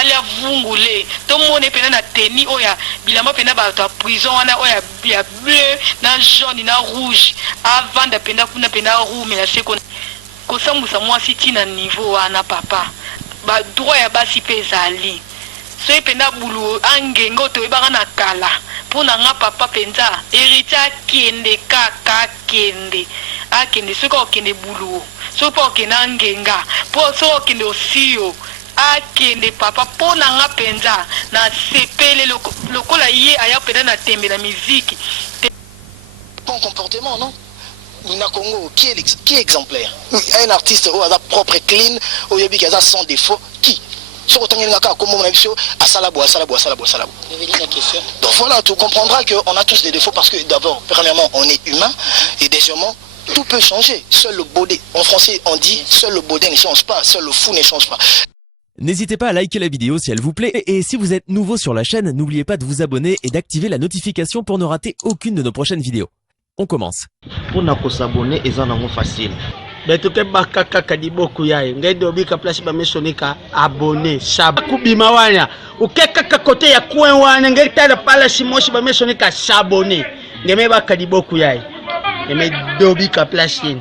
alia vungule to mone pena na teni oya bilamba pena ba ta prison wana oya ya bleu na jaune na rouge avant da pena kuna pena rouge mais la seko ko sambusa mwasi tina niveau wana papa ba droit ya basi pezali so pena bulu angengo to ibaka na kala pona nga papa penza héritier kende kaka kende akende soko kende bulu so po kena ngenga po so kende osio akende papa pona nga penza na sepele lokola ye aya pena na tembe na musique bon comportement non Nina Congo qui est exemplaire un artiste au hasard propre et clean au yebi qui a sans défaut qui donc voilà, tu comprendras qu'on a tous des défauts parce que d'abord, premièrement, on est humain et deuxièmement, tout peut changer. Seul le baudet, en français on dit, seul le baudet ne change pas, seul le fou ne change pas. N'hésitez pas à liker la vidéo si elle vous plaît et si vous êtes nouveau sur la chaîne, n'oubliez pas de vous abonner et d'activer la notification pour ne rater aucune de nos prochaines vidéos. On commence. Pour ne pas s'abonner, c'est facile. Betuke bakaka kadiboku yae ngende obika place ba mesonika abonné sab kubima wana ukeka kote ya kwen wana ngeta da pala simoshi ba mesonika s'abonner ngeme bakadiboku yae ngeme dobika place yin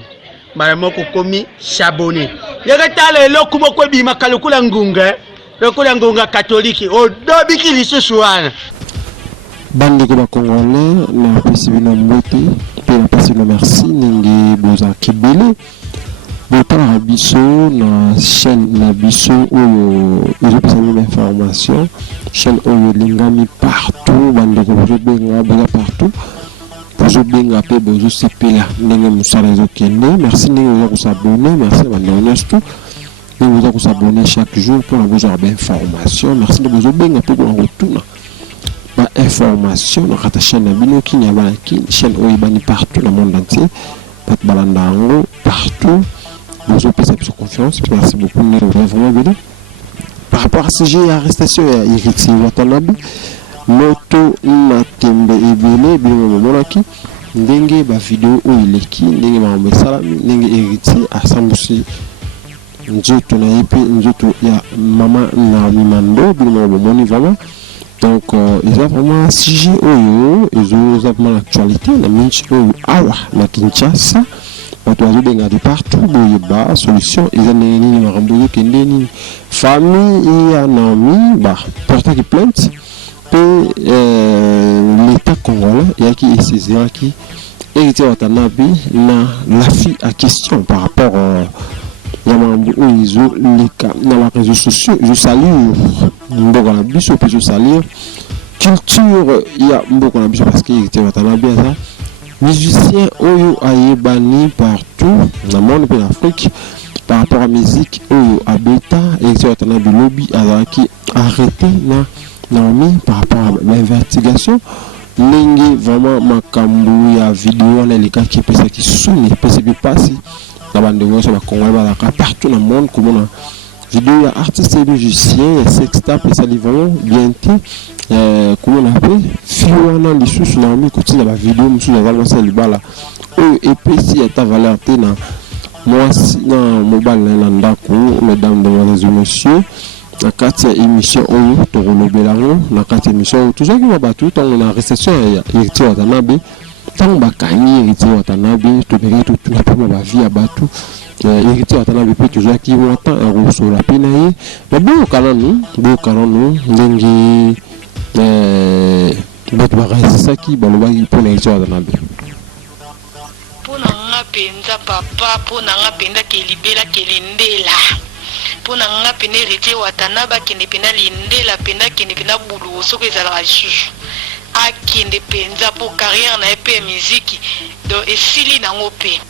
mara moko komi s'abonner ngeta le lokubo ko bima kalukula ngunga katoliki o dobiki lisusu wana bande ko ba congolais na pesibino mbote pe na pesibino merci ningi boza kibele Botala biso na chaîne na biso oyo ezopesa information chaîne oyo lingami partout bandeko bozobenga baza partout bozobenga pe bozosepela ndenge mosala ezokende merci ndenge oza kosabone merci bandeko nyonso ndenge oza kosabone chaque jour mpona bozwa bainformation merci nde bozobenga mpe mpona kotuna bainformation na kata chaîne na bino kini ya bana kini chaîne oyo ebani partout na monde entier bato balanda yango partout. Bonjour, confiance, merci beaucoup. Vraiment bien. Par rapport à ce sujet, arrestation et Iriti Watanabe, moto na tembe ebele bino monaki ndenge ba vidéo o ileki ndenge ba salami ndenge Iriti asambusi njoto na yepe njoto ya mama na mimando bino moni vraiment donc ils ont vraiment un sujet oyo ils ont vraiment l'actualité na minchi oyo awa na Kinshasa. Oiseau benga de partout boyeba solution ezane nini marambo kende nini famille ya Naomi ba porter plainte pe l'état congolais yaki saisir qui héritier Watanabe na la fille à question par rapport ya marambo oiseau les cas dans les réseaux sociaux je salue mboka na biso pe je salue culture ya mboka na biso parce que héritier Watanabe ça musicien oyo ayebani partout dans le monde et en Afrique par rapport à la musique oyo abeta et Watanabe lobby azaki arrêté na Naomi par rapport à l'investigation ningi vraiment makambu ya vidéo na les cas qui pesa qui sumi pesa bi passi na bande woso ba Congolais ba partout dans le monde comme on vidéo ya artiste et musicien ya sexta pesa vraiment bientôt comment on appelle fiwana lisusu na mi kotina ba vidéo musu na zalma sa libala oyo epesi ata valeur te na mwasi na mobile na ndako mesdames demoiselles et messieurs na kati ya émission oyo tokolobela ngo na kati ya émission oyo tozaki babatu ntango na réception ya Héritier Watanabe ntango bakangi Héritier Watanabe tobeki totuna mpe bavie ya bato Héritier Watanabe mpe tozwaki mwa temps ya kosola mpe na ye boyokana nu ndenge bato bakaisaki balobaki mpona Héritier Watanabe mpona nga mpenza papa mpona nga mpenza kelibela kelendela mpona nga pene Héritier Watanabe akende pena lindela pena kende pena bulu soki ezalaka lisusu akende mpenza mpo carrière na ye mpe ya miziki donc esili nango mpe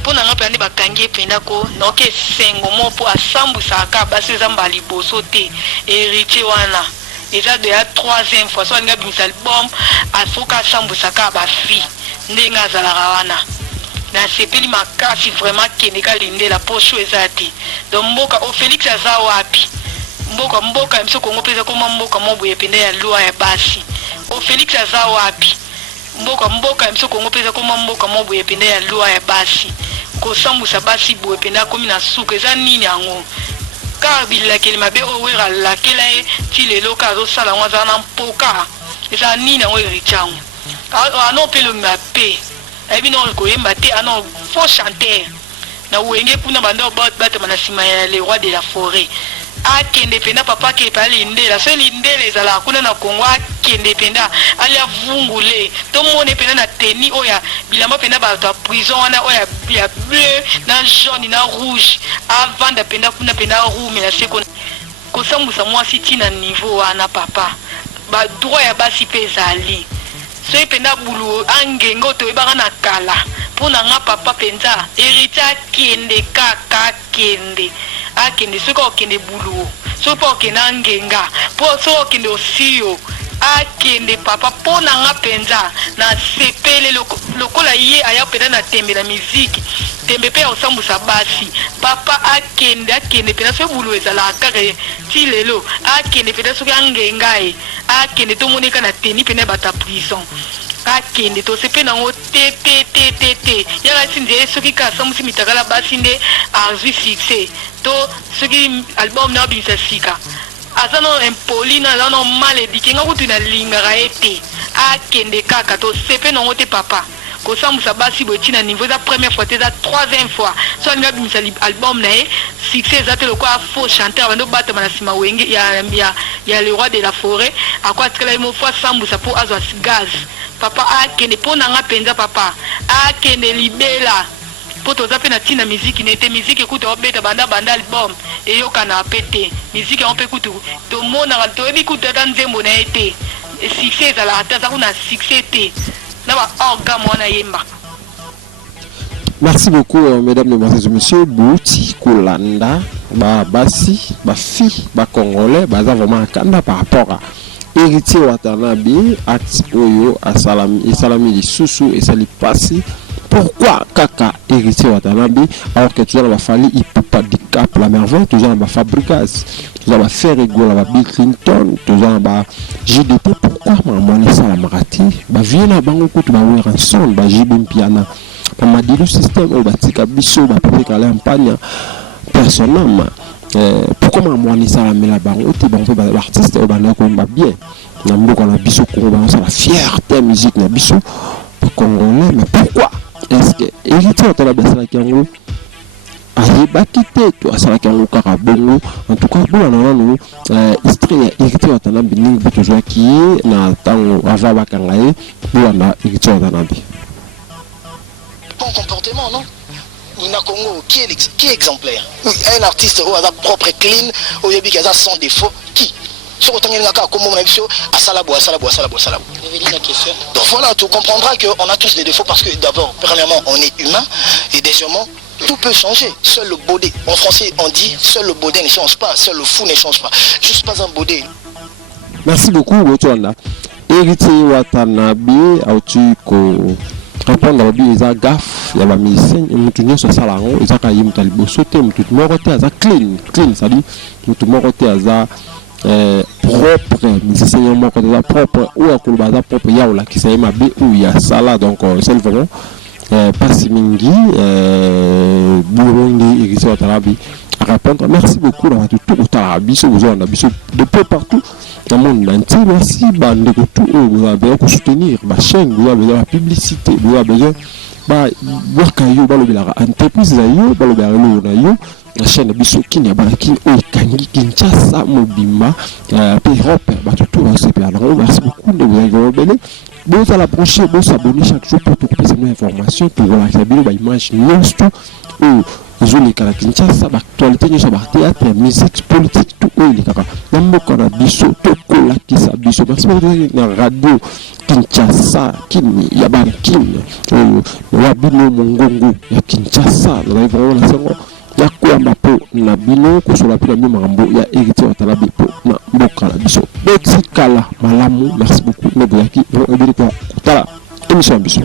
mpona nga mpenza nde bakangi ye mpenza ko noki esengo mo mpo asambwisaka basi eza mbala liboso te Héritier wana eza de ya 3e fois so alingi abimisa album afoki asambwisaka bafille ndenge azalaka wana nasepeli makasi vraiment kende kalindela poso eza te donc mboka o Félix aza wapi mboka mso Kongo peza koma mboka mobo yependa ya loi ya basi o Félix aza wapi mboka mso Kongo peza koma mboka mobo yependa ya loi ya basi ko sambusa basi bo yependa komi na suka eza nini yango car bilakeli mabe owera lakela ye ti lelo ka azosala yango aza na mpoka eza nini yango héritier yango ano mpe elongi mabe ayebi no koyemba te ano faux chanteur na wenge kuna bando batama na nsima ya le roi de la forêt akende penda papa ke pa lindela so lindela ezala kuna na Kongo akende penda ali avungule to mone penda na teni oya bilamba penda bato prison wana oya ya bleu na jaune na rouge avanda penda kuna penda rouge na seko kosambusa mwasi tina niveau wana papa ba droit ya basi pe ezali so penda bulu angengo to ebaka na kala pona nga papa penza héritier akende kaka akende soki okende bulu soki mpo okende angenga mpo soki okende osiyo akende papa mpona nga mpenza na sepele lokola ye aya mpenza na tembe na miziki tembe mpe ya kosambusa basi papa akende mpenza soki bulu ezalaka kaka ti lelo akende mpenza soki angenga ye akende tomonika na teni mpena bata prison akende tosepe nango te yaka ti nzeye soki ka asambusi mitakala basi nde azwi succès to soki album na abimisa sika aza no impoli na aza no mal éduqué nga kutu nalingaka ye te akende kaka tosepe nango te papa kosambusa basi boye ti na niveau eza première fois te eza troisième fois so alingi abimisa album na ye succès eza te lokola faux chanteur bando batama na nsima wenge ya le roi de la forêt ako atikala ye mo fo asambusa mpo azwa gaz papa akende mpo na nga mpenza papa akende libela mpo toza mpe na ntina miziki nete miziki ekuta obeta banda album eyokana mpe te miziki yango mpe kutu tomonaka toyebi kutu ata nzembo na ye te succès ezalaka te aza kuna succès te na baorgame wana yemba. Merci beaucoup, mesdames, mesdemoiselles et messieurs. Bouti, Kolanda, Basi, Bafi, Congolais, Baza vraiment à Kanda par rapport à héritier Watanabe, Ati Oyo, Salami di Soussou et Sali Passi. Pourquoi Kaka héritier Watanabe alors que tout le monde fallu il peut pas du cap la merveille, tout le monde va fabriquer, tout le monde va faire égaux la Bill Clinton, tout le monde va JDP. Pourquoi maman ça la marati? Bah viens là bango kutu ba wera son ba JB piana. Bah m'a dit le système au batika biso ba papa kala campagne personnellement. Pourquoi maman ça la met la bango te bango ba artiste au bana ko ba bien. Na mboko na biso ko ba ça la fierté musique na biso congolais. Mais pourquoi est-ce que héritier de la Bessala Kango a bakité to asala Kango kaka bongo en tout cas bon non histoire héritier de la Benin toujours qui na tango ava bakangaye bon na héritier de la Benin bon comportement non Nina Congo qui est exemplaire un artiste au hasard propre clean au yebi qui a sans défaut qui sur autant qu'il y a comme on a vu à Salabo. Donc voilà, tu comprendras qu'on a tous des défauts parce que d'abord, premièrement, on est humain et deuxièmement, tout peut changer. Seul le baudet, en français on dit, seul le baudet ne change pas, seul le fou ne change pas. Juste pas un baudet. Merci beaucoup, Botuanda. Héritier Watanabe, Autiko. Répondre à lui, ils ont gaffe, il y a des musiciens, ils ont tenu sur salaron, ils ont caillé, ils ont sauté, ils ont moroté, ils ont clean, ça dit, ils ont moroté, ils ont propre, musiciens, ils ont propre, ou à Kouloubaza propre, il y a là qui s'est mabé, ou il y a ça là, donc c'est vraiment pas si mingi, Burundi, Héritier Watanabe, à répondre. Merci beaucoup d'avoir tout au Tarabi, vous avez de peu partout. Dans le monde entier, merci, vous avez besoin de soutenir ma chaîne, vous avez besoin de la publicité, vous avez besoin de la entreprise, la chaîne biso kini abalaki oikangi Kinshasa mobimba Europe batutu basepe alors merci beaucoup de vous avoir abonné vous à la prochaine vous s'abonner chaque jour pour trouver ces informations pour voir la vidéo image non ou Zoli kala Kinshasa actualité ni sur théâtre musique politique tout les kaka namboka na biso to la kisa biso merci beaucoup na radio Kinshasa kini ya bankini wa bino mongongo ya Kinshasa na vraiment na sango ya kuamba po na bino kosola pila mi marambo ya héritier Watanabe po na mboka na biso beti kala malamu merci beaucoup ne boyaki ebele ko tala émission biso